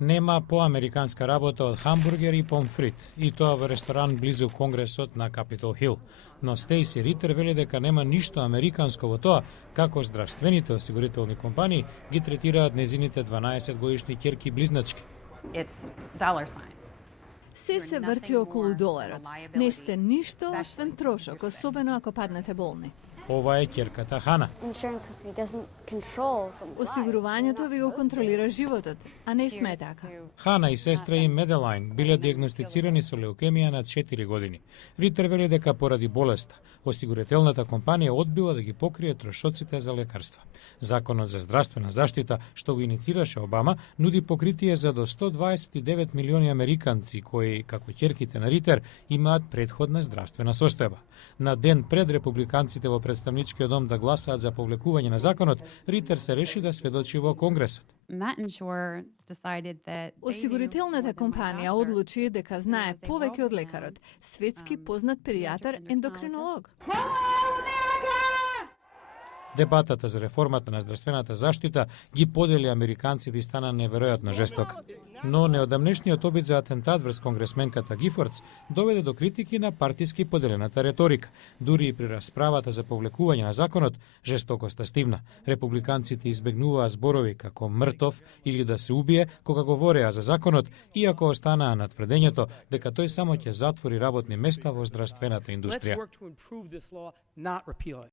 Нема поамериканска работа од хамбургер и помфрит, и тоа во ресторан близу Конгресот на Капитол Хил. Но Стейси Ритер вели дека нема ништо американско во тоа како здравствените осигурителни компании ги третираат незините 12-годишни ќерки близначки. Се се врти околу доларот. Не сте ништо освен трошок, особено ако паднете болни. Ова е ќерката Хана. Осигурувањето ви го контролира животот, а не сме така. Хана и сестра им Меделайн биле диагностицирани со леукемија на 4 години. Ритер вели дека поради болеста, осигурителната компанија одбила да ги покрие трошоците за лекарства. Законот за здравствена заштита, што го иницираше Обама, нуди покритие за до 129 милиони американци кои, како ќерките на Ритер, имаат претходна здравствена состојба. На ден пред републиканците во представничкиот дом да гласаат за повлекување на законот, Ритер се реши да сведочи во Конгресот. Осигурителната компанија одлучи дека знае повеќе од лекарот, светски познат педијатар ендокринолог. Дебатата за реформата на здравствената заштита ги подели американците и стана неверојатно жесток. Но неодамнешниот обид за атентат врз конгресменката Гифордс доведе до критики на партиски поделената реторика. Дури и при расправата за повлекување на законот, жестокоста стивна. Републиканците избегнуваа зборови како мртов или да се убие кога говореа за законот, иако останаа на тврдењето дека тој само ќе затвори работни места во здравствената индустрија.